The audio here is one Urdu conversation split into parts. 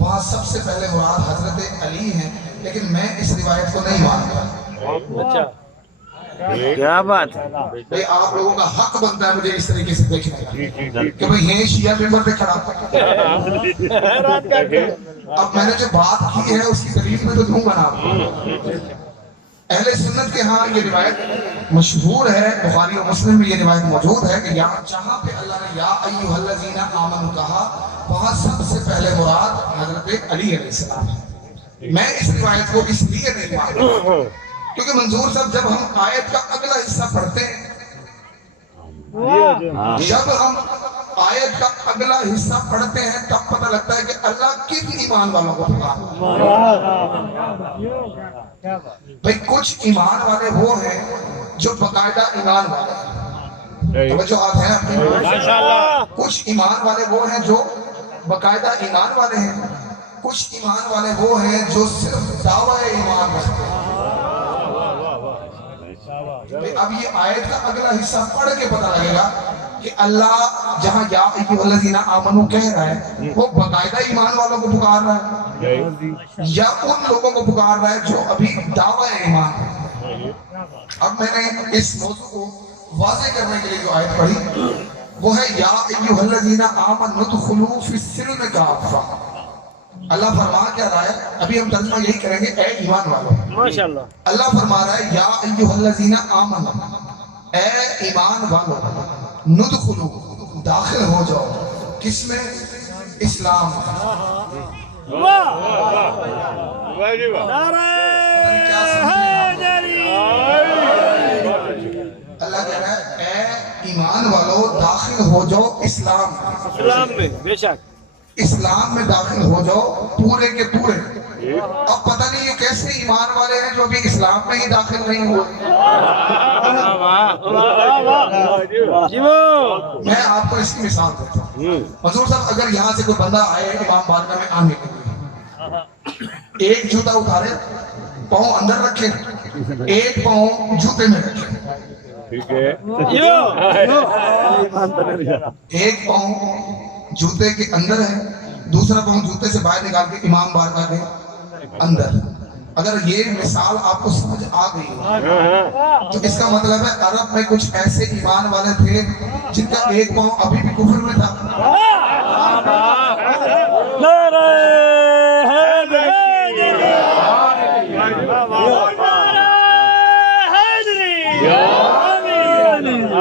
وہاں سب سے پہلے مراد حضرت علی ہیں، لیکن میں اس روایت کو نہیں مانتا۔ اچھا کیا بات ہے بھئی آپ لوگوں کا حق بنتا ہے مجھے اس طریقے سے دیکھنے کا کہ بھئی یہ شیعہ ممبر پہ کھڑا اب میں نے جو بات کی ہے اس کی دلیل میں تو دوں گا نا آپ کو۔ اہل سنت کے ہاں یہ روایت مشہور ہے، بخاری و مسلم میں یہ روایت موجود ہے کہ جہاں پہ اللہ نے یا ایھا الذین آمنوا کہا وہاں سب سے پہلے مراد حضرت علی علیہ السلام ہے۔ میں اس روایت کو اس لیے نہیں مانتا کیونکہ منظور صاحب جب ہم آیت کا اگلا حصہ پڑھتے ہیں، جب ہم آیت کا اگلا حصہ پڑھتے ہیں تب پتہ لگتا ہے کہ اللہ کن ایمان والوں کو پکار رہا ہے۔ بھئی کچھ ایمان والے وہ ہیں جو باقاعدہ ایمان والے ہیں، توجہات ہیں آپ کی؟ کچھ ایمان والے وہ ہیں جو باقاعدہ ایمان والے ہیں، کچھ ایمان والے وہ ہیں جو صرف دعویٰ ایمان رکھتے ہیں۔ اب یہ آیت کا اگلا حصہ پڑھ کے پتہ لگے گا کہ اللہ جہاں یا ایھا الذین آمنوا کہہ رہا ہے وہ باقاعدہ ایمان والوں کو پکار رہا ہے یا ان لوگوں کو پکار رہا ہے جو ابھی دعویٰ ایمان ہے۔ اب میں نے اس موضوع کو واضح کرنے کے لیے جو آیت پڑھی وہ ہے یا ایھا الذین آمنوا ادخلوا فی السلم کافہ۔ اللہ فرما کیا رہا ہے، ابھی ہم ترجمہ یہی کریں گے، اے ایمان والوں۔ ماشاءاللہ اللہ فرما رہا ہے یا ایھا الذین آمنوا، اے ایمان والوں، ندخلوا داخل ہو جاؤ، کس میں؟ اسلام میں۔ اللہ کہہ رہا ہے اے ایمان والوں داخل ہو جاؤ اسلام میں بے شک اسلام میں داخل ہو جاؤ پورے کے پورے۔ اب پتہ نہیں یہ کیسے ایمان والے ہیں جو ابھی اسلام میں ہی داخل نہیں ہوئے۔ میں آپ کو اس کی مثال دیتا ہوں۔ حضور صاحب اگر یہاں سے کوئی بندہ آئے امام بارگاہ میں آنے کے لیے، ایک جوتا اتارے پاؤں اندر رکھے، ایک پاؤں جوتے میں رکھے، ایک پاؤں جوتے کے اندر ہے، دوسرا پاؤں جوتے سے باہر نکال کے امام بارگاہ کے اندر۔ اگر یہ مثال آپ کو سمجھ آ گئی تو اس کا مطلب ہے عرب میں کچھ ایسے ایمان والے تھے جن کا ایک پاؤں ابھی بھی کفر میں تھا۔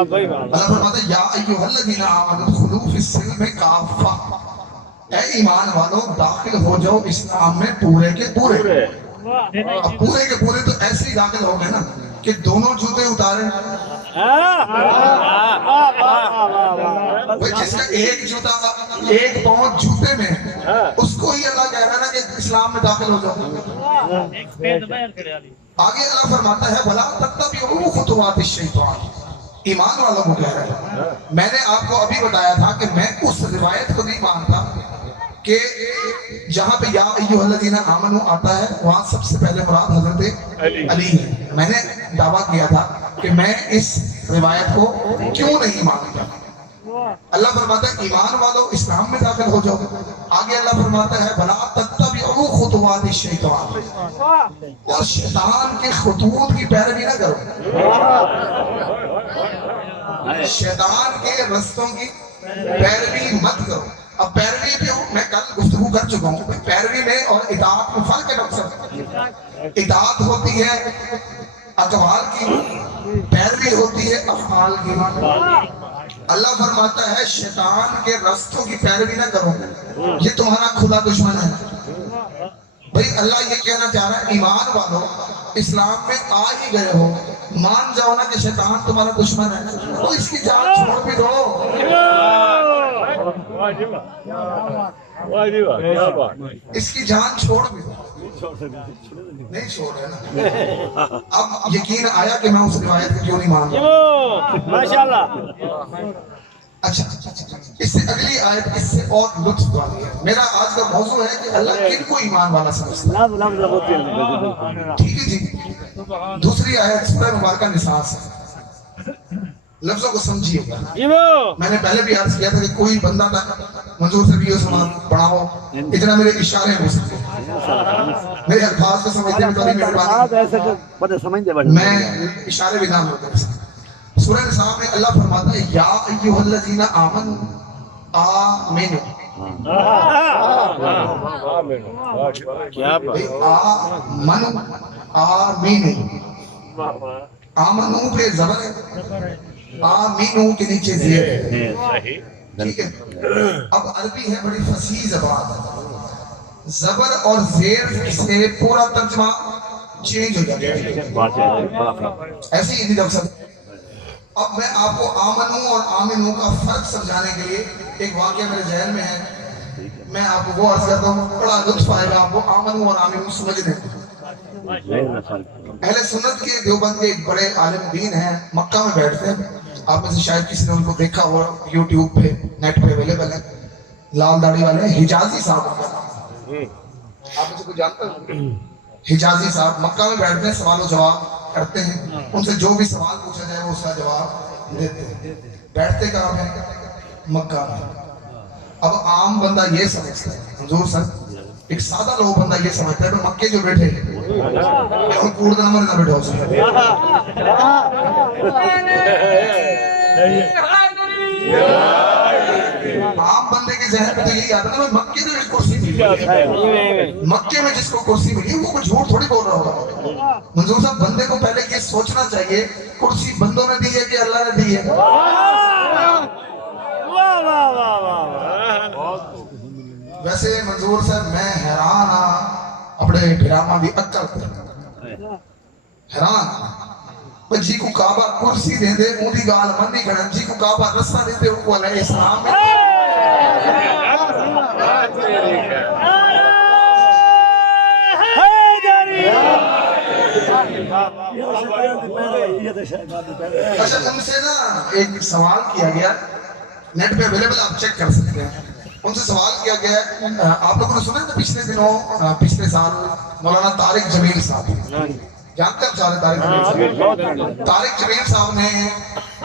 اللہ فرماتا ہے یا ایھا الذین آمنوا ادخلوا فی السلم کافہ، اے ایمان والوں داخل ہو جاؤ اسلام میں پورے کے پورے۔ اب پورے کے پورے تو ایسے ہی داخل ہو گئے نا کہ دونوں جوتے اتارے، جس کا ایک جوتا ایک پاؤں جوتے میں اس کو ہی اللہ کہہ رہا ہے نا کہ اسلام میں داخل ہو جاؤ۔ آگے اللہ فرماتا ہے وَلَا تَتَّبِعُوا خُطُوَاتِ الشَّيْطَانِ، ایمان والوں کو کہہ رہا ہے۔ میں نے آپ کو ابھی بتایا تھا کہ میں اس روایت کو نہیں مانتا کہ جہاں پہ یا ایھا الذین آمنوا آتا ہے وہاں سب سے پہلے مراد حضرت علی ہے۔ میں نے دعویٰ کیا تھا کہ میں اس روایت کو کیوں نہیں مانتا۔ اللہ فرماتا ہے ایمان والوں اسلام میں داخل ہو جاؤ۔ آگے اللہ فرماتا ہے وَلَا تَتَّبِعُوا خُطُوَاتِ الشَّيْطَانِ، اور شیطان کے خطوط کی پیروی نہ کرو، شیطان کے رستوں کی پیروی مت کرو۔ اب پیروی بھی میں کل گفتگو کر چکا ہوں، پیروی میں اور اطاعت میں فرق ہے ڈاکٹر صاحب۔ اطاعت ہوتی ہے اقوال کی، پیروی ہوتی ہے افعال کی۔ اللہ فرماتا ہے شیطان کے رستوں کی پیروی نہ کرو، یہ تمہارا کھلا دشمن ہے۔ بھئی اللہ یہ کہنا چاہ رہا ہے ایمان والوں اسلام میں آ ہی گئے ہو، مان جاؤ نا کہ شیطان تمہارا دشمن ہے، تو اس کی جان چھوڑ بھی دو۔ اس کی جان چھوڑ بھی دو، نہیں چھوڑ رہے نا۔ اب یقین آیا کہ میں اس روایت کو کیوں نہیں مان رہا۔ ماشاءاللہ۔ اچھا اس سے اگلی آیت اس سے اور لطف والی ہے۔ میرا آج کا موضوع ہے کہ اللہ کن کو ایمان والا سمجھتا ہے، ٹھیک ہے جی۔ دوسری آیت سورہ مبارکہ نساء سے لفظوں کو سمجھیے گا. جی وہ میں نے پہلے بھی عرض کیا تھا کہ کوئی بندہ نہ منظور سے بھی یہ سامان پڑھاؤ اتنا میرے اشارے ہو سکتے میرے الفاظ کو سمجھنے میں تھوڑی مہربانی میں اشارے بھی نہ ہوتے. سورہ نساء میں اللہ فرماتا ہے یا ایھا الذین آمنوا آمنوا. کیا بات آمنوا آمنوا آمنو پہ زبر ہے آمینو کے نیچے زیر ہے. ٹھیک ہے. اب عربی ہے بڑی فصیح زبان زبر اور زیر سے پورا ترجمہ چینج ہو جاتا ہے ایسے ہی نہیں رکھ سکتے. اب میں آپ کو آمنو اور آمنو کا فرق سمجھانے کے لیے ایک واقعہ میرے ذہن میں ہے میں آپ کو وہ عرض کرتا ہوں بڑا لطف آئے گا آپ کو آمنو اور آمنو سمجھنے. اہل سنت کے دیوبند کے ایک بڑے عالم دین ہیں مکہ میں بیٹھتے ہیں. آپ میں سے شاید کسی نے ان کو دیکھا ہو یوٹیوب پہ نیٹ پہ اویلیبل ہے. لال داڑھی والے حجازی صاحب آپ میں سے کوئی جانتا ہے؟ حجازی صاحب مکہ میں بیٹھتے ہیں سوال و جواب کرتے ہیں. ان سے جو بھی سوال پوچھا جائے وہ اس کا جواب دیتے ہیں. بیٹھتے کہاں ہیں؟ مکہ میں. اب عام بندہ یہ سمجھتا ہے حضور صاحب ایک سادہ لوگ بندہ یہ سمجھتا ہے کہ مکے جو بیٹھے ان کوڑ کا نمبر نہ بیٹھا ہو سکتا. عام بندے کے ذہن میں تو یہی آتا ہے نا مکے میں کرسی ملی مکے میں جس کو کرسی ملی وہ کوئی جھوٹ تھوڑی بول رہا ہوگا. منظور صاحب بندے کو پہلے یہ سوچنا چاہیے کرسی بندوں نے دی ہے کہ اللہ نے دی ہے. ویسے منظور صاحب میں حیران ہاں اپنے ڈرامہ دی عقل حیران جی کو کعبہ کرسی دے دے اون دی گال من نہیں کرن جی کو کعبہ رستہ دے دے او علیہ السلام اچھا ان سے نا ایک سوال کیا گیا نیٹ پہ اویلیبل آپ چیک کر سکتے ہیں. ان سے سوال کیا گیا ہے آپ لوگوں نے سنا ہے پچھلے دنوں پچھلے سال مولانا طارق جمیل صاحب جانتے ہیں سارے طارق جمیل صاحب نے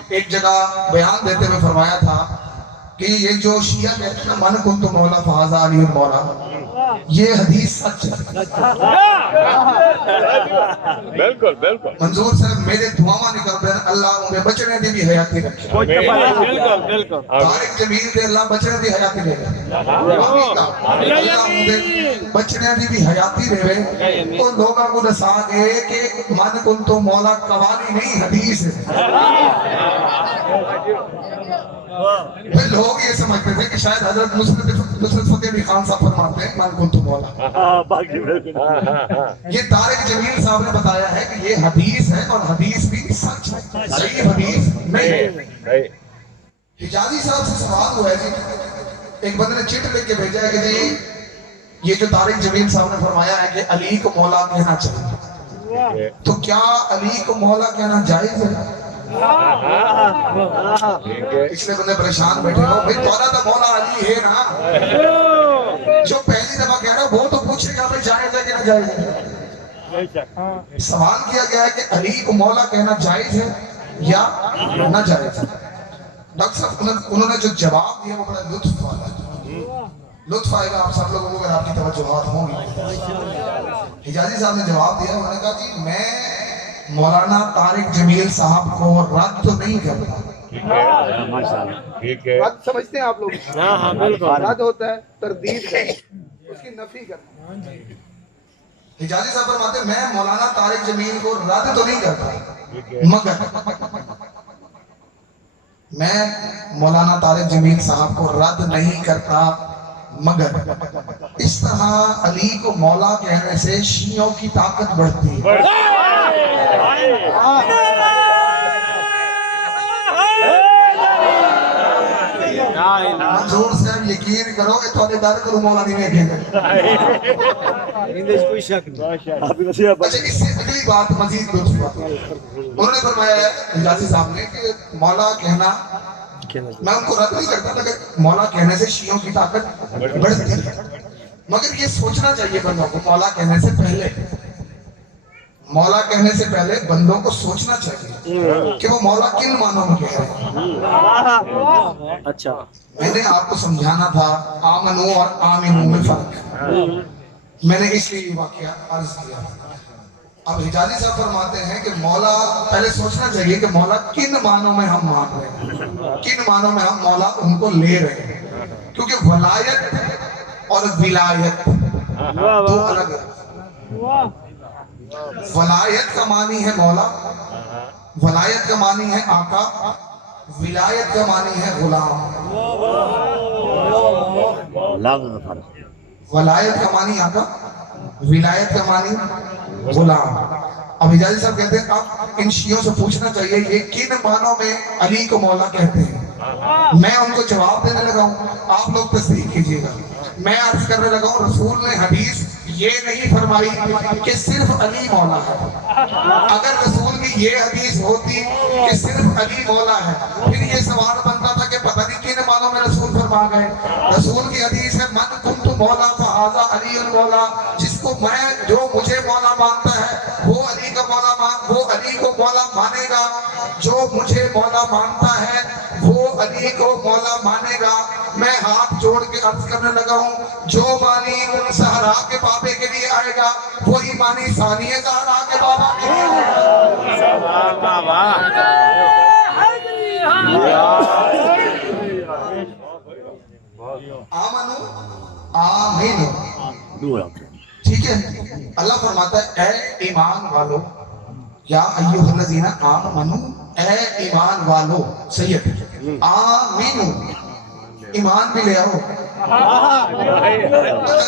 ایک جگہ بیان دیتے ہوئے فرمایا تھا کہ یہ جو شیعہ کہتے ہیں من کنت مولا فہذا علی المولا یہ حدیث سچ ہے. بالکل بالکل منظور صاحب میرے دعاواں نکلتے ہیں اللہ انہیں بچنے دی بھی حیاتی رکھے. طارق جمیل دے اللہ بچنے دی حیاتی رہے اللہ انہیں بچنے دی بھی حیاتی رہے. تو لوگوں کو دسا گئے کہ من کنت مولا قوالی نہیں حدیث ہے. پھر لوگ یہ سمجھتے تھے کہ شاید حضرت نصرت فتح علی خان صاحب فرماتے ہیں من کنت مولا. یہ طارق جمیل صاحب نے بتایا ہے کہ یہ حدیث ہے اور حدیث بھی سچ ہے صحیح حدیث نہیں. حجازی صاحب سے سوال ہوا ہے جی ایک بندے نے چٹ لکھ کے بھیجا ہے کہ جی یہ جو طارق جمیل صاحب نے فرمایا ہے کہ علی کو مولا کہنا چاہیے تو کیا علی کو مولا کہنا جائز ہے؟ پچھلے بندے پریشان بیٹھے ہو بھائی تولا تو مولا علی ہے نا جو پہلی دفعہ کہہ رہا ہے وہ تو پوچھے گا بھائی جائز ہے کہ نہ جائز ہے. سوال کیا گیا ہے کہ علی کو مولا کہنا جائز ہے یا نہ جائز ہے. ڈاکٹر صاحب انہوں نے جو جواب دیا وہ بڑا لطف والا ہے. لطف آئے گا آپ سب لوگوں کو اگر آپ کی توجہات ہوں گی. حجازی صاحب نے جواب دیا انہوں نے کہا جی میں مولانا طارق جمیل صاحب کو رد تو نہیں کرتا. رد سمجھتے ہیں آپ لوگ؟ رد ہوتا ہے تردید کرنا اس کی نفی کرنا. حجازی صاحب فرماتے ہیں میں مولانا طارق جمیل کو رد تو نہیں کرتا مگر میں مولانا طارق جمیل صاحب کو رد نہیں کرتا مگر اس طرح علی کو مولا کہنے سے شیعوں کی طاقت بڑھتی ہے. منظور صاحب یقین کرو کہ تھوڑے در کرو مولا نہیں میں کہنا. اچھا اس سے اگلی بات مزید دوسری بات انہوں نے فرمایا ہے حجازی صاحب نے کہ مولا کہنا میں ان کو رد نہیں کرتا مگر مولا کہنے سے شیعوں کی طاقت بڑھتی ہے. مگر یہ سوچنا چاہیے بندوں کو مولا کہنے سے پہلے مولا کہنے سے پہلے بندوں کو سوچنا چاہیے کہ وہ مولا کن معنوں میں کہہ رہے ہیں. اچھا میں نے آپ کو سمجھانا تھا آمنو اور آمنو میں فرق. میں نے اس لیے یہ واقعہ عرض کیا. اب حجازی صاحب فرماتے ہیں کہ مولا پہلے سوچنا چاہیے کہ مولا کن معنوں میں ہم مان رہے ہیں, کن معنوں میں ہم مولا ان کو لے رہے ہیں, کیونکہ ولایت اور ولایت دو الگ ہے. ولایت کا معنی ہے مولا, ولایت کا معنی ہے آقا, ولایت کا معنی ہے غلام. ولایت کا معنی آقا, ولایت کا معنی غلام. اب حجازی صاحب کہتے ہیں آپ ان شیعوں سے پوچھنا چاہیے یہ کن معنوں میں علی کو مولا کہتے ہیں. میں ان کو جواب دینے لگا ہوں, آپ لوگ تصدیق کیجئے گا. میں عرض کرنے لگا ہوں رسول نے حدیث یہ نہیں فرمائی کہ صرف علی مولا ہے. اگر رسول کی یہ حدیث ہوتی کہ صرف علی مولا ہے پھر یہ سوال بنتا تھا کہ پتہ نہیں کن معنوں میں رسول فرما گئے. رسول کی حدیث ہے من کنت مولا فہذا علی المولا, جس کو میں جو مجھے مولا مانتا ہے وہ علی کا مولا وہ علی کو مولا مانے گا, جو مجھے مولا مانتا ہے وہ علی کو مولا مانے گا. میں ہاتھ جوڑ کے عرض کرنے لگا ہوں جو معنی زہرا کے بابے کے لیے آئے گا وہی معنی ثانیہ زہرا کے بابا کے لیے آمنو آمینو. ٹھیک ہے, اللہ فرماتا ہے اے ایمان والو, یا ایھا الذین آمنو, اے ایمان والو. سید آمینو, ایمان بھی لے آؤ.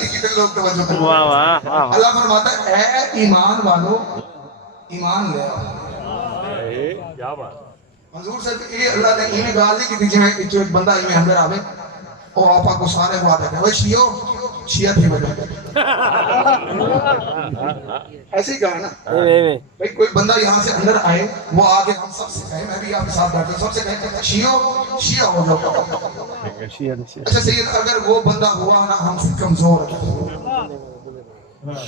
کتنے لوگ توجہ کریں. اللہ فرماتا ہے اے ایمان والو ایمان لے آؤ. منظور صاحب یہ اللہ نے یہ گال نہیں کی تھی جو ایک بندہ میں اندر آوے اور آپا کو سارے بات ہے وہ شیعو شیعہ تھی وجہ ایسے ہی کہا نا بھئی کوئی بندہ یہاں سے اندر آئے وہ آگے ہم سب سے کہے, میں بھی آپ کے ساتھ بیٹھتا ہوں, سب سے کہے شیعو شیعہ ہو جاؤ. اچھا سید اگر وہ بندہ ہوا نا ہم سے کمزور ہے,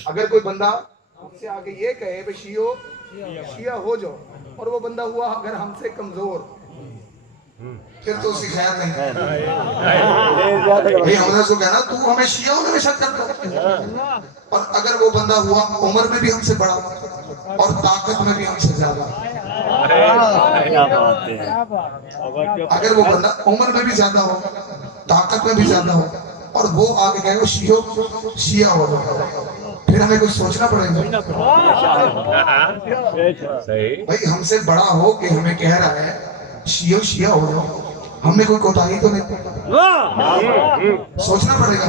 اگر کوئی بندہ ہم سے آگے یہ کہے بھئی شیعو شیعہ ہو جاؤ اور وہ بندہ ہوا اگر ہم سے کمزور پھر تو اسی خیر نہیں. بھئی ہم نے اس کو کہنا تو ہمیں شیعوں میں شک کرتا ہے. اور اگر وہ بندہ ہوا عمر میں بھی ہم سے بڑا اور طاقت میں بھی ہم سے زیادہ, اگر وہ بندہ عمر میں بھی زیادہ ہو طاقت میں بھی زیادہ ہو اور وہ آگے کہے وہ شیعہ ہو جائے پھر ہمیں کچھ سوچنا پڑے گا. بھئی ہم سے بڑا ہو کہ ہمیں کہہ رہا ہے شیعہ شیعہ ہو جاؤ, ہم نے کوئی کوتاہی تو نہیں, سوچنا پڑے گا.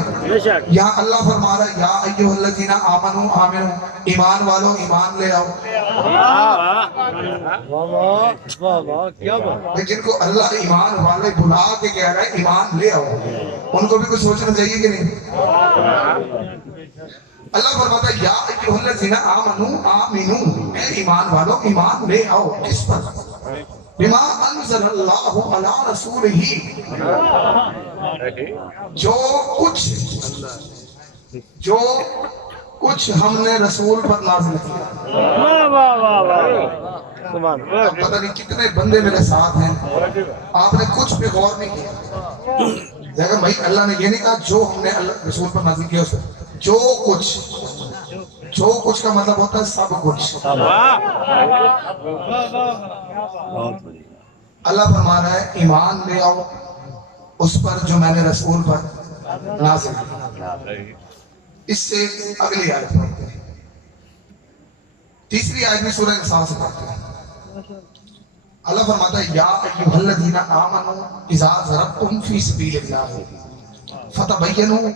یہاں اللہ فرما رہا ہے یا ایھا الذین آمنو آمنو, ایمان والو ایمان لے آؤ. جن کو اللہ ایمان والے بلا کے کہہ رہا ہے ایمان لے آؤ ان کو بھی کچھ سوچنا چاہیے کہ نہیں. اللہ فرماتا ہے یا ایھا الذین آمنو آمنو, اے ایمان والو ایمان لے آؤ. کس پر؟ بما انزل اللہ علی رسولہ, جو کچھ ہم نے رسول پر نازل کیا. پتہ نہیں کتنے بندے میرے ساتھ ہیں آپ نے کچھ پہ غور نہیں کیا. دیکھیں بھائی اللہ نے یہ نہیں کہا جو ہم نے رسول پر نازل کیا اس پر, جو کچھ کا مطلب ہوتا ہے سب کچھ. اللہ فرما رہا ہے ایمان لے آؤ اس پر جو میں نے رسول پر نازل کیا. اس سے اگلی آیت پڑھتے ہیں, تیسری آیت میں سورہ انسان سے پڑھتے ہیں. اللہ فرماتا ہے یا ایھا الذین آمنوا اذا ضربتم فی سبیل اللہ فتبینوا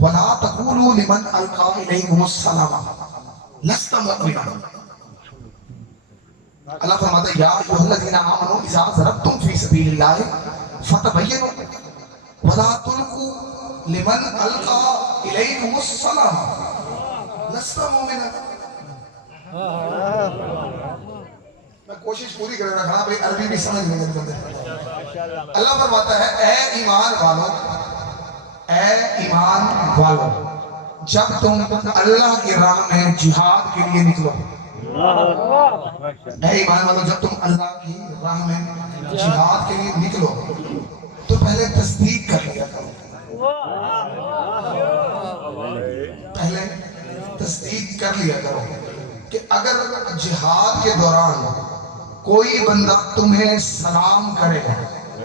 ولا تقولوا لمن القى الیکم السلام لست مؤمنا. اللہ فرماتا ہے یا ایھا الذین آمنوا اذا ضربتم فی سبیل اللہ فتبینوا ولا تلقوا لمن القى الیکم السلام لست مؤمنا. میں کوشش پوری کر رہا ہوں بھائی عربی بھی سمجھ لیں گے. اللہ فرماتا ہے اے ایمان والو جب تم اللہ کی راہ میں جہاد کے لیے نکلو اے ایمان والو جب تم اللہ کی راہ میں جہاد کے لیے نکلو تو پہلے تصدیق کر لیا کرو، پہلے تصدیق کر لیا کرو کہ اگر جہاد کے دوران کوئی بندہ تمہیں سلام کرے،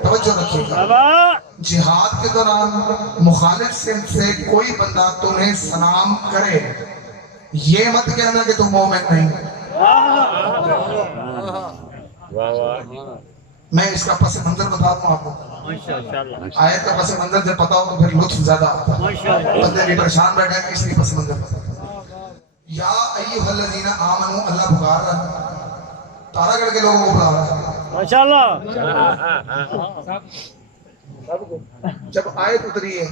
توجہ رکھیے گا، جہاد کے دوران مخالف سمت سے کوئی بندہ تمہیں سلام کرے، یہ مت کہنا کہ تم مومن نہیں۔ میں اس کا پس منظر بتاتا ہوں آپ کو، آیت کا پس منظر جب پتا ہو تو پھر لطف زیادہ آتا ہے، بندے بھی پریشان بیٹھے ہیں اس لیے پس منظر بتاتا۔ یا ایھا الذین آمنو، اللہ پکار رہا ہے، تارا گڑھ کے لوگوں کو بلا رہا ہے ماشاءاللہ۔ جب آیت اتری ہے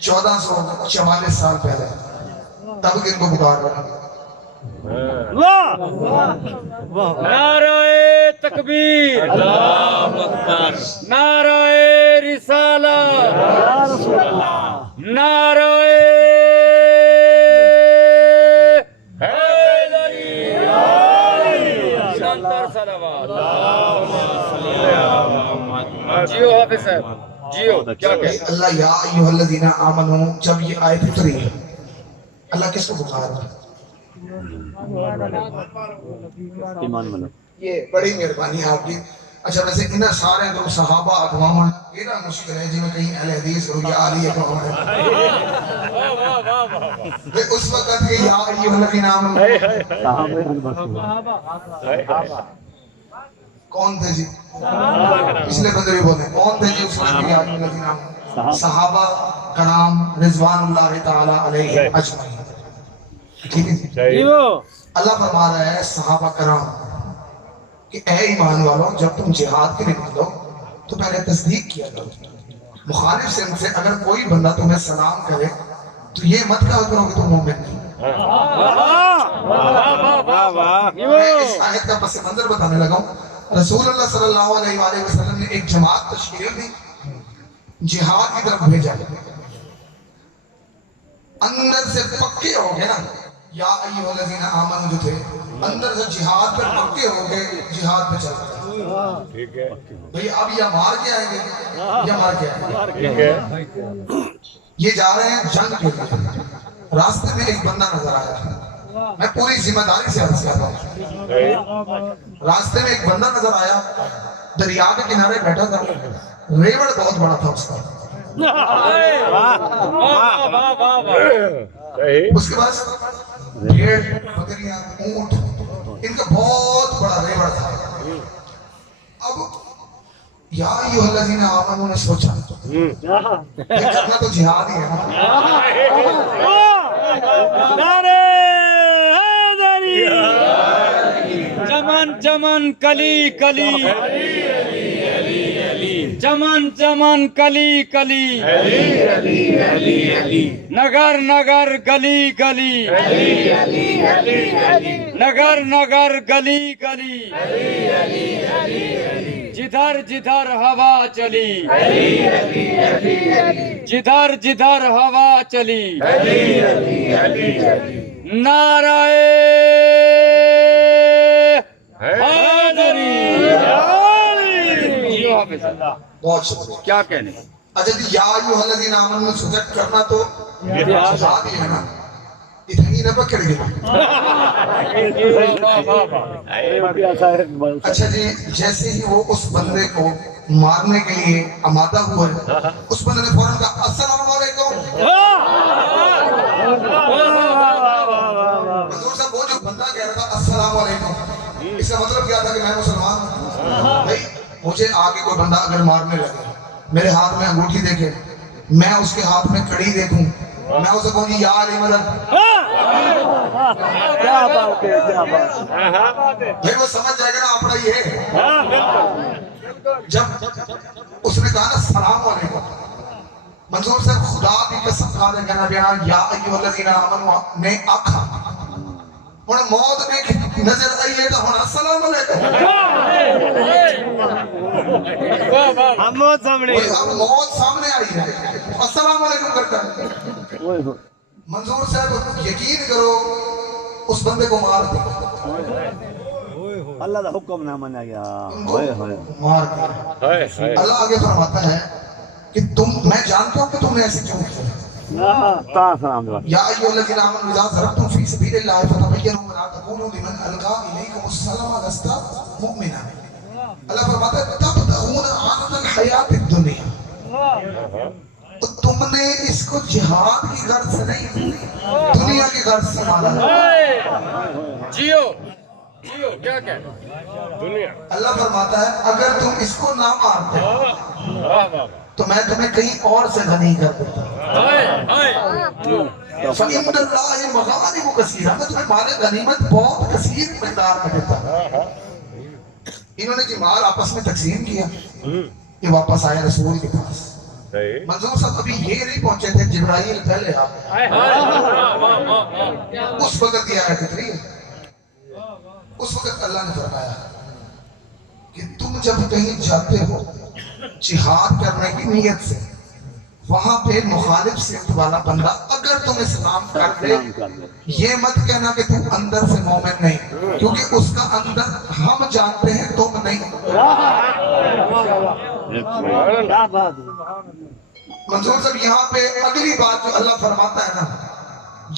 1444 سال پہلے، تب ان کو پکار رہا ہے۔ واہ واہ، نعرہ تکبیر، اللہ اکبر، نعرہ رسالت، یا رسول اللہ، نعرہ حیدری، شانتر صلوات، جیو حافظ صاحب جیو، کیا کہتے اللہ یا ایھا الذین آمنو، جب یہ آیت اتری ہے اللہ کس کو پکار رہا ہے؟ ایمان والا، یہ بڑی مہربانی ہے آپ کی۔ اچھا ویسے انہاں سارے تو صحابہ اقوام ہیں، یہ نہ مشکل ہے جی میں کہیں اہل حدیث ہو یا علی اقوام ہے، اس وقت کہ یا ایھا الذین آمنو کون تھے جی؟ پچھلے بندے بھی بولتے ہیں کون تھے جی اس وقت کہ یا ایھا الذین آمنو؟ صحابہ کرام رضوان اللہ تعالی علیہم اجمعین، ٹھیک ہے جی؟ اللہ فرما رہا ہے صحابہ کرام کہ اے ایمان والو جب تم جہاد کے لیے نکلو تو پہلے تصدیق کیا کرو، مخالف سمت سے اگر کوئی بندہ تمہیں سلام کرے تو یہ مت کہا کرو کہ تم مومن نہیں۔ میں اس آیت کا پس منظر بتانے لگا ہوں۔ رسول اللہ صلی اللہ علیہ وآلہ وسلم نے ایک جماعت تشکیل دی، جہاد کی طرف بھیجا، اندر سے پکے ہو گئے نا، یا ایھا الذین آمنو جو تھے اندر سے جہاد پر پکے ہو گئے، جہاد پہ چل رہے ٹھیک ہے، بھئی اب یا مار کے آئیں گے یا مار کے آئیں گے، ٹھیک ہے، یہ جا رہے ہیں جنگ کے لیے۔ راستے میں ایک بندہ نظر آیا، میں پوری ذمہ داری سے عرض کرتا ہوں، راستے میں ایک بندہ نظر آیا، دریا کے کنارے بیٹھا تھا، ریوڑ بہت بڑا تھا اس کا، صحیح، اس کے پاس بھیڑ بکریاں اونٹ ان کا بہت بڑا ریوڑ تھا۔ اب یا ایھا الذین آمنو نے سوچا یہ کرنا تو جہاد ہی ہے نا، نعرہ حیدری، چمن چمن کلی کلی، چمن چمن کلی کلی، نگر نگر گلی گلی، نگر نگر گلی گلی، جدھر جدھر ہوا چلی، جدھر جدھر ہوا چلی، نعرہ حیدری، بہت شکریہ۔ کیا کہنے؟ اچھا جی یا ایھا الذین آمنو نے سوچا کرنا تو جہاد ہی ہے نا، اتنی نہ پکڑ گئی۔ اچھا جی جیسے ہی وہ اس بندے کو مارنے کے لیے آمادہ ہوئے، اس بندے نے فوراً کہا السلام علیکم۔ حضور صاحب وہ جو بندہ کہہ رہا تھا السلام علیکم، اس کا مطلب کیا تھا کہ میں مسلمان ہوں، بھائی مجھے آگے کوئی بندہ اگر مارنے لگے، میرے ہاتھ میں انگوٹھی دیکھے، میں اس کے ہاتھ میں کڑی دیکھوں، میں اسے کہوں گی یا علی مدد، کیا بات ہے، کیا بات ہے، بھائی وہ سمجھ جائے گا نا اپنا ہی ہے۔ جب اس نے کہا نا السلام علیکم، منظور سے خدا کی قسم کھا دے کہنا بیان یا ایھا الذین آمنو نے آکھا ہن موت نے نظر آئی ہے تو ہن السلام علیکم، ہم موت سامنے، اب موت سامنے آئی ہے السلام علیکم کرتا ہے۔ منظور صاحب یقین کرو اس بندے کو مار دیا، اللہ کا حکم نہ مانا گیا، ان کو مار دیا۔ اللہ آگے فرماتا ہے کہ میں جانتا ہوں کہ تم نے ایسے کیوں کیا۔ یا ایھا الذین آمنوا اذا ضربتم فی سبیل اللہ فتبینوا ولا تقولوا لمن القی الیکم السلام لست مؤمنا۔ اللہ فرماتا ہے تبتغون عرض الحیات الدنیا، تم نے اس کو جہاد کی غرض سے نہیں دنیا کی غرض سے مانا۔ جیو کیا کہ دنیا اللہ فرماتا ہے اگر تم اس کو نہ مارتے تو میں تمہیں کہیں اور سے غنی کر دیتا۔ فَإِنَّ اللَّهِ مَغَانِمُ كَثِيرَةٌ، میں تمہیں مال غنیمت بہت کثیر مقدار میں دیتا۔ انہوں نے جو مال آپس میں تقسیم کیا، یہ واپس آئے رسول کے پاس۔ منظور صاحب ابھی یہ نہیں پہنچے تھے، جبرائیل پہلے آ گئے۔ اس وقت کی آیت اتری ہے، اس وقت اللہ نے فرمایا کہ تم جب کہیں جاتے ہو جہاد کرنے کی نیت سے، وہاں پہ مخالف صفت والا بندہ اگر تم اسلام کر دے، یہ مت کہنا کہ تم اندر سے مومن نہیں، کیونکہ اس کا اندر ہم جانتے ہیں تم نہیں۔ منظور صاحب یہاں پہ اگلی بات جو اللہ فرماتا ہے نا،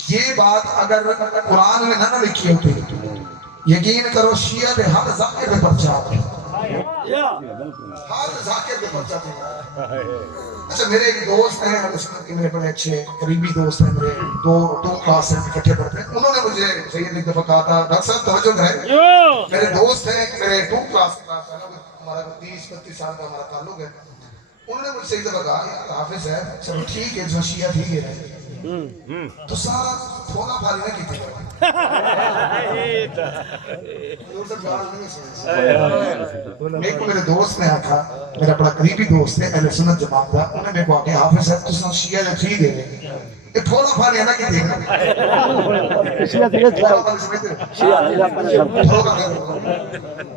یہ بات اگر قرآن میں نہ لکھی ہوتی یقین کرو شیعہ دے ہر ذاکر دے پرچہ آتے ہیں، ہر ذاکر دے پرچہ آتے ہیں۔ اچھا میرے ایک دوست ہیں، میرے بڑے اچھے قریبی دوست ہیں، میرے دو کلاس ہیں اکٹھے پڑھتے ہیں، انہوں نے مجھے سید ایک دفعہ کہا تھا ڈاکٹر صاحب توجہ کریں، میرے دوست ہیں میرے 2 کلاس ہمارا 30-32 سال کا ہمارا تعلق ہے، انہوں نے مجھ سے ایک دفعہ کہا یار حافظ ہے چلو ٹھیک ہے جو شیعہ ٹھیک ہے تو سارا تھوڑا پھالی نہ کیتے ایک میرے دوست نے آکھا، میرا بڑا قریبی دوست ہے اہل سنت جماعت کا، انہوں نے میرے کو آکے حافظ صاحب تو سن شیعہ جو ٹھیک ہے یہ تھوڑا پھالی نہ کیتے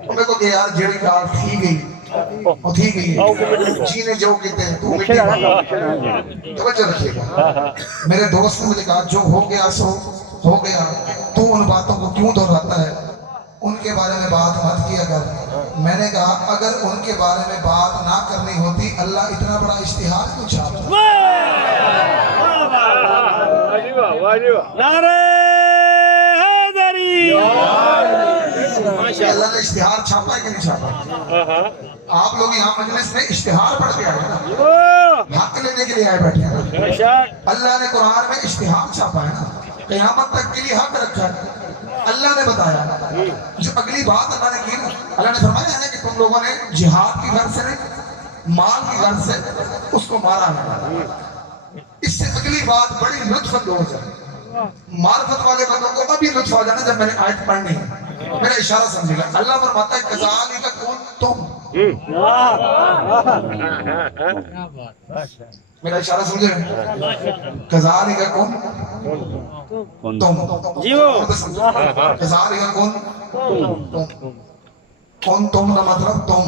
میرے کو کہ یار جیڑی کار تھی گئی وہ تھی گئی جی نے جو کہتے ہیں تو مٹی توجہ رکھیے گا۔ میرے دوست نے مجھے کہا جو ہو گیا سو ہو گیا، تو ان باتوں کو کیوں دہراتا ہے، ان کے بارے میں بات مت کیا کر۔ میں نے کہا اگر ان کے بارے میں بات نہ کرنی ہوتی اللہ اتنا بڑا اشتہار کیوں چھاپتا؟ نعرہ حیدری، اللہ نے اشتہار چھاپا ہے کہ نہیں چھاپا؟ آپ لوگ یہاں مجلس میں اشتہار پڑھ کے آئے نا، حق لینے کے لیے آئے بیٹھے ہیں نا۔ اللہ نے قرآن میں اشتہار چھاپا ہے نا، قیامت تک کے لیے حق رکھا ہے۔ اللہ نے بتایا جو اگلی بات اللہ نے کی نا، اللہ نے فرمایا ہے کہ تم لوگوں نے جہاد کی غرض سے نہیں مال کی غرض سے اس کو مارا ہے۔ اس سے اگلی بات بڑی لطف اندوز ہے، معرفت والے بندوں کو ابھی لطف آ جانا جب میں نے آیت پڑھنی ہے، میرا اشارہ سمجھے گا۔ اللہ فرماتا ہے کذالک کنتم، میرا اشارہ سمجھے گا، کذالک کنتم، کذالک کنتم کا مطلب تم۔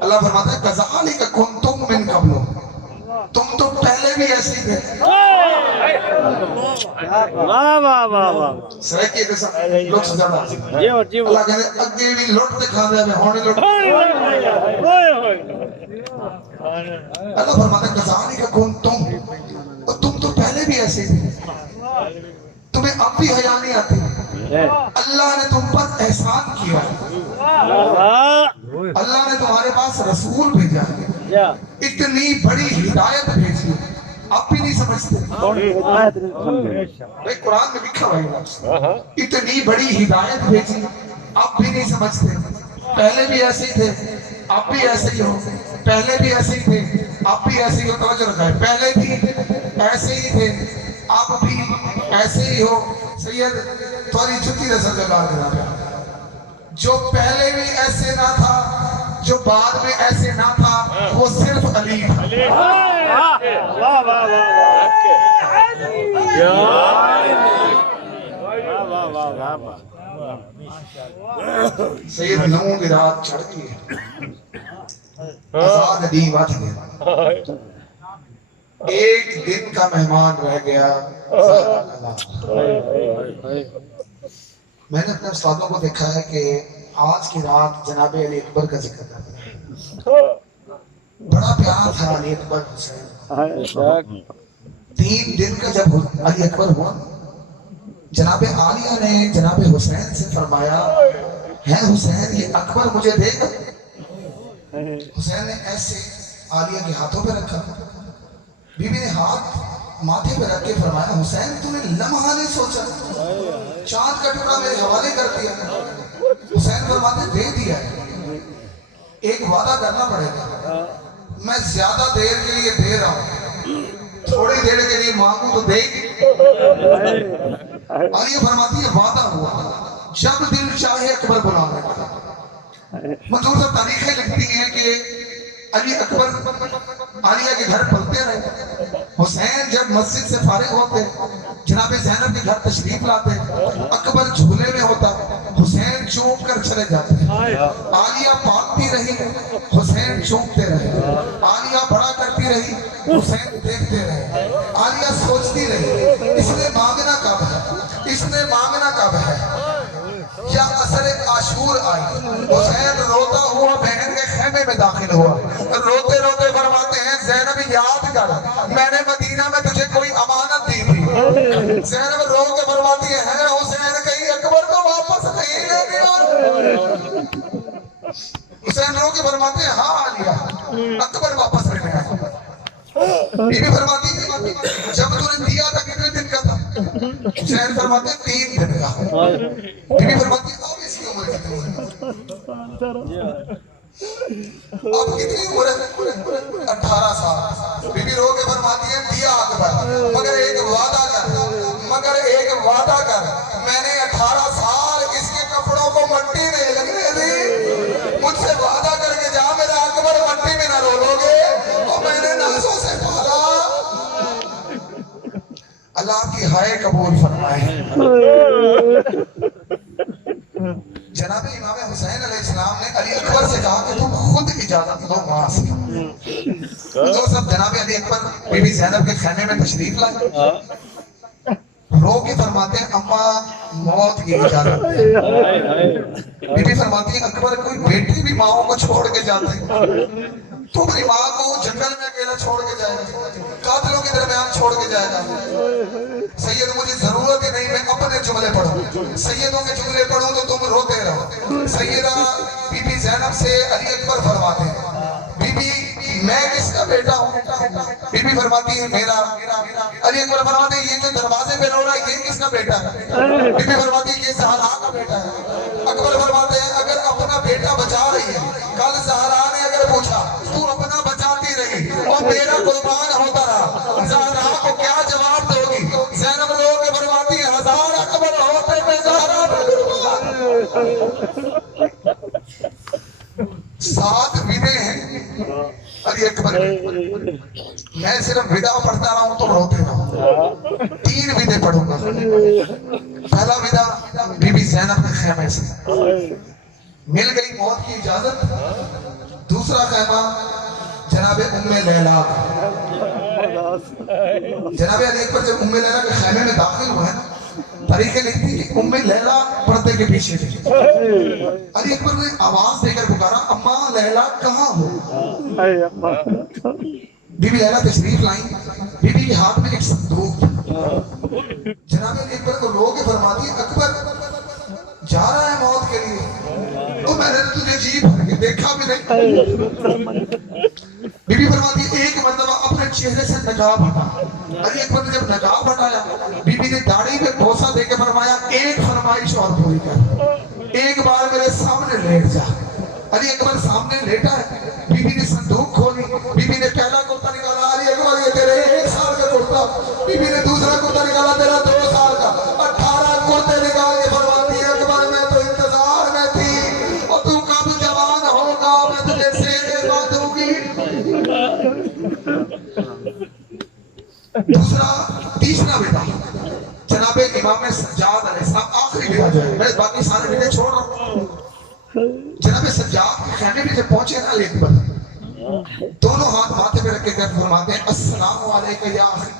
اللہ فرماتا ہے کذالک کنتم من قبل، تم تو پہلے بھی ایسے ہی تھے۔ واہ واہ واہ واہ، سرائکی کے ساتھ لوٹ سجانا اللہ کہتے ہیں اگے بھی لوٹ دکھا دے میں ہونے لوٹ۔ اللہ فرماتا ہے کذالک کنتم، تم تو پہلے بھی ایسے ہی تھے، تمہیں اب بھی حیا نہیں آتی۔ اللہ نے تم پر احسان کیا، اللہ نے تمہارے پاس رسول بھیجا، اتنی بڑی ہدایت بھیجی، آپ بھی نہیں سمجھتے؟ بھائی قرآن میں لکھا ہوئی لفظ، اتنی بڑی ہدایت بھیجی آپ بھی نہیں سمجھتے؟ پہلے بھی ایسے ہی تھے آپ بھی ایسے ہی ہو، پہلے بھی ایسے ہی تھے آپ بھی ایسے ہی ہو۔ توجہ رکھا ہے، پہلے بھی ایسے ہی تھے آپ بھی ایسے ہی ہو۔ سید تھوڑی چھٹی رسل جگہ دینا پہ، جو پہلے بھی ایسے نہ تھا جو بعد میں ایسے نہ تھا وہ صرف علی تھا۔ سید نموں کی رات چڑھ گئی، آزاد دین بات گیا، ایک دن کا مہمان رہ گیا میں نے اپنے استادوں کو دیکھا ہے کہ آج کی رات جناب علی اکبر کا ذکر کرتے ہیں بڑا پیار تھا علی اکبر حسین 3 دن کا جب علی اکبر ہوا جناب عالیہ نے جناب حسین سے فرمایا ہے حسین یہ اکبر مجھے دے گا حسین نے ایسے عالیہ کے ہاتھوں پہ رکھا بی بی نے ہاتھ ماتھے پہ رکھ کے فرمایا حسین تو نے لمحہ نہیں سوچا چاند کا ٹکڑا میرے حوالے کر دیا حسین فرماتے دے دیا ایک وعدہ کرنا پڑے گا میں زیادہ دیر کے لیے دے رہا ہوں تھوڑی دیر کے لیے مانگوں تو دے گی عالیہ فرماتی ہے وعدہ ہوا جب دل چاہے اکبر بلا لے منظور صاحب تاریخیں لکھتی ہیں کہ علی اکبر عالیہ کے گھر پلتے رہے حسین جب مسجد سے فارغ ہوتے جناب زینب کے گھر تشریف لاتے اکبر جھولے میں ہوتا حسین چوم کر چلے جاتے عالیہ پاکتی رہی حسین چومتے رہے عالیہ بڑا کرتی رہی حسین دیکھتے رہے عالیہ سوچتی رہی اس نے مانگنا کب ہے اس نے مانگنا کب ہے یا اثر عاشور آئی حسین روتا ہوا بہن کے خیمے میں داخل ہوا روتے روتے فرماتے ہیں زینب یاد کر میں نے مدینہ میں تجھے کوئی امانت دی تھی زینب رو کے فرماتی ہے حسین کہیں اکبر کو واپس نہیں لے گیا حسین رو کے فرماتے ہیں ہاں عالیہ اکبر واپس لینے آیا بی بی فرماتی ہے جب تو نے دیا تھا کتنے دن کا تھا حسین فرماتے ہیں 3 دن کا بی بی فرماتی ہے اب اس کی عمر کتنی ہے اب کتنی عمر ہے 18 سال بی بی رو کے فرماتی ہے دیا اکبر مگر ایک وعدہ کر میں نے 18 سال اس کے کپڑوں کو مٹی نہیں لگنے دی مجھ سے وعدہ کر کے جا میرا اکبر مٹی میں نہ رولو گے اور میں نے نازوں سے پالا اللہ آپ کی ہائے قبول فرمائے جناب امام حسین علیہ السلام نے علی اکبر سے کہا کہ تم خود اجازت دو وہاں سے تو سب جناب علی اکبر بی بی زینب کے خیمے میں تشریف لائے رو کے فرماتے ہیں اماں موت کی اجازت ہے بی بی فرماتی ہے اکبر کوئی بیٹی بھی ماں کو چھوڑ کے جاتے تو اپنی ماں کو جنگل میں اکیلا چھوڑ کے جائے گا قاتلوں کے درمیان چھوڑ کے جائے گا سید مجھے ضرورت ہی نہیں میں اپنے جملے پڑھوں سیدوں کے جملے پڑھوں تو تم روتے رہو سیدہ بی بی زینب سے علی اکبر فرماتے ہیں بی بی میں کس کا بیٹا ہوں بی بی فرماتی ہے میرا علی اکبر فرماتے ہیں یہ جو دروازے پہ رو رہا ہے یہ کس کا بیٹا ہے بی بی فرماتی ہے یہ زہرا کا بیٹا ہے اکبر فرماتے ہیں اگر اپنا بیٹا بچا رہی ہے کل زہرا نے اگر پوچھا تو اپنا بچاتی رہی اور میرا قربان ہوتا رہا زہرا کو کیا جواب دو گی زینب رو کے فرماتی ہے 1000 اکبر ہوتے میں زہرا پہ قربان 7 ودے ہیں علی اکبر میں صرف ودا پڑھتا رہا ہوں تو روتے رہا ہوں 3 ودے پڑھوں گا پہلا ودا بی بی زینب کے خیمے سے مل گئی موت کی اجازت دوسرا خیمہ جناب ام لیلا جناب علی اکبر جب ام لیلا کے خیمے میں داخل ہوئے ہیں تاریخیں لکھتی کہ ام لیلا پردے کے پیچھے تھی علی اکبر نے آواز دے کر پکارا اماں لیلا کہاں ہو بی بی لیلا تشریف لائیں بی بی کے ہاتھ میں ایک صندوق جناب علی اکبر کو رو کے فرماتی ہے اکبر جا رہا ہے موت کے لیے تو میں نے تجھے جی بھر کے دیکھا بھی نہیں بی بی فرماتی ہے ایک مرتبہ اپنے چہرے سے نقاب ہٹا علی اکبر نے جب نقاب ہٹایا بی بی نے داڑھی پہ بوسہ دے کے فرمایا ایک فرمائش اور پوری کر ایک بار میرے سامنے لیٹ جا علی اکبر سامنے لیٹا ہے بی بی نے صندوق کھولی بی بی نے پہلا کرتا نکالا علی اکبر یہ تیرے 1 سال کا کرتا بی بی نے دوسرا کرتا نکالا تیرا 2 سال کا 18 کرتے نکال کے فرماتی ہے اکبر میں تو انتظار میں تھی اور تو کب جوان ہوگا میں تجھے سینے باندھوں گی تیسرا بیٹا جناب امام سجاد علیہ السلام آخری بیٹا جو ہے میں باقی سارے بیٹے چھوڑ رہا ہوں جناب سجاد کے خیمے میں جب پہنچے نا علی اکبر دونوں ہاتھ ماتھے پہ رکھ کے کہتے فرماتے ہیں السلام علیکم یا اخی،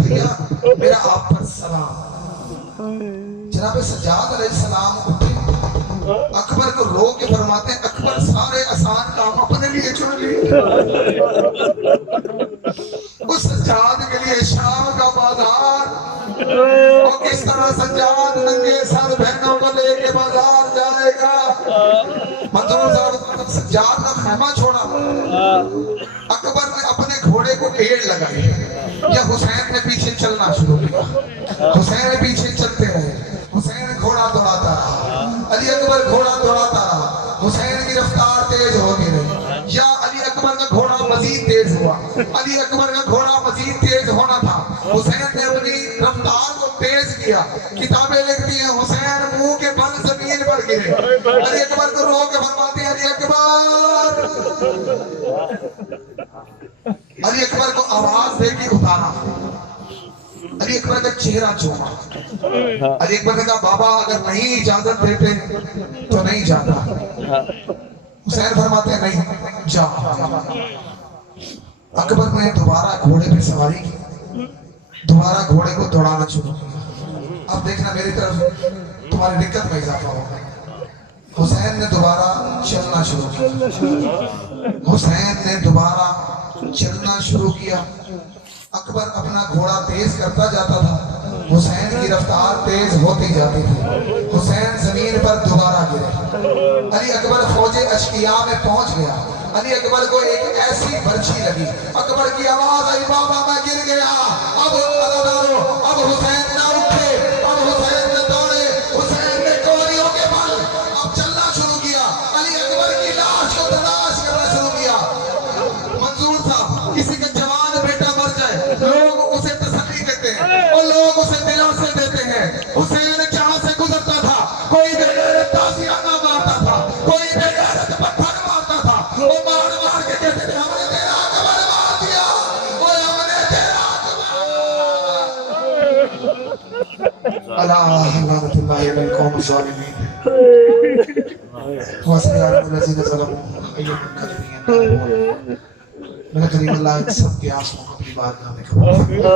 بھیا میرا آپ پر سلام۔ جناب سجاد علیہ السلام اٹھے، اکبر کو رو کے فرماتے ہیں اکبر سارے آسان کام اپنے لیے چن لیے، اس سجاد کے لیے شام کا بازار، اور کس طرح سجاد ننگے سر بہنوں کو لے کے بازار جائے گا۔ منظور صاحب سجاد کا خیمہ چھوڑا، اکبر نے اپنے گھوڑے کو ایڑ لگائی، یا حسین نے پیچھے چلنا شروع کیا، حسین پیچھے چلتے رہے، حسین گھوڑا دوڑاتا رہا، علی اکبر گھوڑا دوڑاتا رہا، حسین کی رفتار تیز ہوتی رہی، یا علی اکبر کا گھوڑا مزید تیز ہوا، علی اکبر کا گھوڑا مزید تیز ہونا تھا، حسین نے اپنی رفتار کو تیز کیا۔ کتابیں لکھتی ہیں حسین منہ کے بل زمین پر گرے، علی اکبر کو رو کے فرماتے ہیں علی اکبر، علی اکبر کو آواز دے کے اتارا، علی اکبر کا چہرہ چوما، علی اکبر نے کہا بابا اگر نہیں اجازت دیتے تو نہیں جاتا۔ حسین فرماتے ہیں نہیں جا۔ اکبر نے دوبارہ گھوڑے پہ سواری کی، دوبارہ گھوڑے کو دوڑانا شروع کیا۔ اب دیکھنا میری طرف تمہاری دقت میں اضافہ ہوگا۔ حسین نے دوبارہ چلنا شروع کیا، حسین نے دوبارہ چلنا شروع کیا۔ اکبر اپنا گھوڑا تیز کرتا جاتا تھا، حسین کی رفتار تیز ہوتی جاتی تھی، حسین زمین پر دوبارہ گرے۔ علی اکبر فوج اشقیاء میں پہنچ گیا، علی اکبر کو ایک ایسی برچھی لگی، اکبر کی آواز آئی بابا میں گر گیا۔ اب عزادارو، اب حسین نہ اٹھے، اب حسین نہ دوڑے، حسین نے کوریوں کے بل اب چلنا شروع کیا، علی اکبر کی لاش کو تلاش کرنا شروع کیا۔ منظور صاحب کسی کا جوان بیٹا مر جائے لوگ اسے تسلی دیتے ہیں اور لوگ اسے دلاسے دیتے ہیں۔ حسین جہاں سے گزرتا تھا کوئی بے غیرت تازیانہ مارتا تھا، کوئی بے غیرت پتھر مارتا تھا، وہ مار مار کے کہتے تھے ہم نے تیرا اکبر مار دیا، وہ ہم نے تیرا اکبر۔ اللہ لعنت اللہ علی القوم الظالمین وَسَيَعْلَمُ الَّذِينَ ظَلَمُوا أَيُّ مُنقَلِبٍ يَنقَلِبُونَ۔ میرے قریب اللہ ان سب کے آنسوؤں کو اپنی بارگاہ میں قبول فرمائے۔